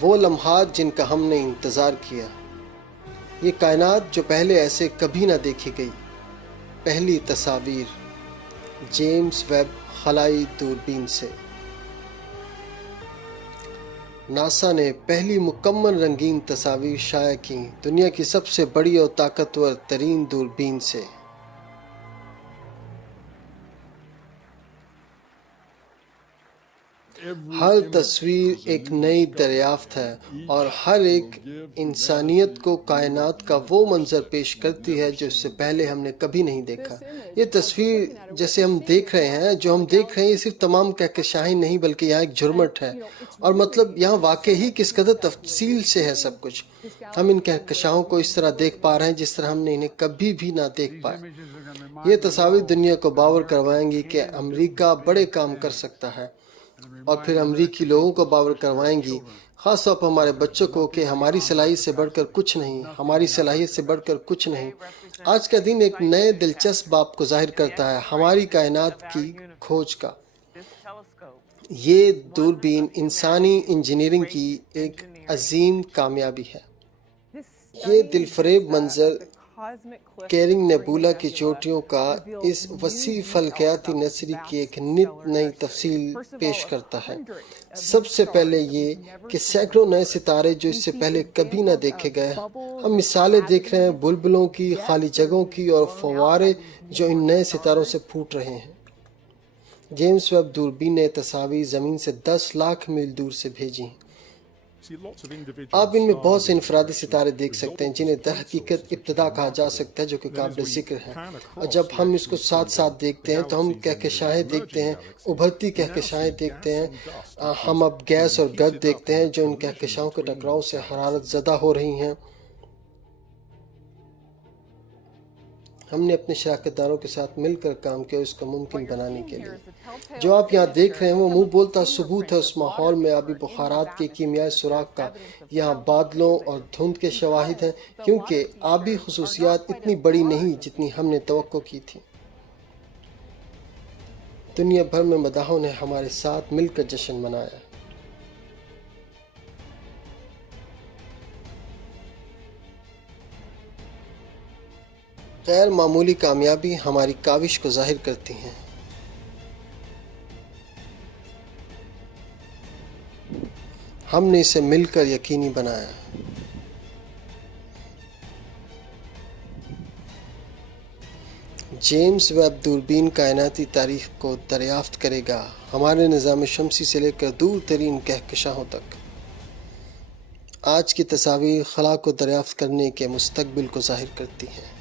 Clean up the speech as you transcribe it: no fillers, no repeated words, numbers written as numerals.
وہ لمحات جن کا ہم نے انتظار کیا، یہ کائنات جو پہلے ایسے کبھی نہ دیکھی گئی، پہلی تصاویر جیمز ویب خلائی دوربین سے۔ ناسا نے پہلی مکمل رنگین تصاویر شائع کیں دنیا کی سب سے بڑی اور طاقتور ترین دوربین سے۔ ہر تصویر ایک نئی دریافت ہے اور ہر ایک انسانیت کو کائنات کا وہ منظر پیش کرتی ہے جو اس سے پہلے ہم نے کبھی نہیں دیکھا۔ یہ تصویر جیسے ہم دیکھ رہے ہیں، جو ہم دیکھ رہے ہیں، یہ صرف تمام کہکشائیں نہیں بلکہ یہاں ایک جھرمٹ ہے، اور مطلب یہاں واقعی کس قدر تفصیل سے ہے سب کچھ۔ ہم ان کہکشاؤں کو اس طرح دیکھ پا رہے ہیں جس طرح ہم نے انہیں کبھی بھی نہ دیکھ پائے۔ یہ تصاویر دنیا کو باور کروائیں گی کہ امریکہ بڑے کام کر سکتا ہے، اور پھر امریکی لوگوں کو باور کروائیں گی، خاص طور پر ہمارے بچوں کو، کہ ہماری صلاحیت سے بڑھ کر کچھ نہیں، ہماری صلاحیت سے بڑھ کر کچھ نہیں۔ آج کا دن ایک نئے دلچسپ باب کو ظاہر کرتا ہے، ہماری کائنات کی کھوج کا۔ یہ دوربین انسانی انجینئرنگ کی ایک عظیم کامیابی ہے۔ یہ دلفریب منظر کیرنگ نیبولا کی چوٹیوں کا اس وسیع فلکیاتی نظریے کی ایک نت نئی تفصیل پیش کرتا ہے۔ سب سے پہلے یہ کہ سینکڑوں نئے ستارے جو اس سے پہلے کبھی نہ دیکھے گئے۔ ہم مثالیں دیکھ رہے ہیں بلبلوں کی، خالی جگہوں کی اور فوارے جو ان نئے ستاروں سے پھوٹ رہے ہیں۔ جیمز ویب دوربین نے تصاویر زمین سے 10 لاکھ میل دور سے بھیجی ہیں۔ آپ ان میں بہت سے انفرادی ستارے دیکھ سکتے ہیں جنہیں در حقیقت ابتدا کہا جا سکتا ہے، جو کہ قابل ذکر ہے، اور جب ہم اس کو ساتھ ساتھ دیکھتے ہیں تو ہم کہکشائیں دیکھتے ہیں، ابھرتی کہکشائیں دیکھتے ہیں۔ ہم اب گیس اور گرد دیکھتے ہیں جو ان کہکشاؤں کے ٹکراؤ سے حرارت زدہ ہو رہی ہیں۔ ہم نے اپنے شراکت داروں کے ساتھ مل کر کام کیا اس کو ممکن بنانے کے لیے۔ جو آپ یہاں دیکھ رہے ہیں وہ منہ بولتا ثبوت ہے اس ماحول میں آبی بخارات کے کیمیائی سوراخ کا۔ یہاں بادلوں اور دھند کے شواہد ہیں، کیونکہ آبی خصوصیات اتنی بڑی نہیں جتنی ہم نے توقع کی تھی۔ دنیا بھر میں مداحوں نے ہمارے ساتھ مل کر جشن منایا۔ غیر معمولی کامیابی ہماری کاوش کو ظاہر کرتی ہیں۔ ہم نے اسے مل کر یقینی بنایا۔ جیمز ویب دوربین کائناتی تاریخ کو دریافت کرے گا، ہمارے نظام شمسی سے لے کر دور ترین کہکشاؤں تک۔ آج کی تصاویر خلا کو دریافت کرنے کے مستقبل کو ظاہر کرتی ہیں۔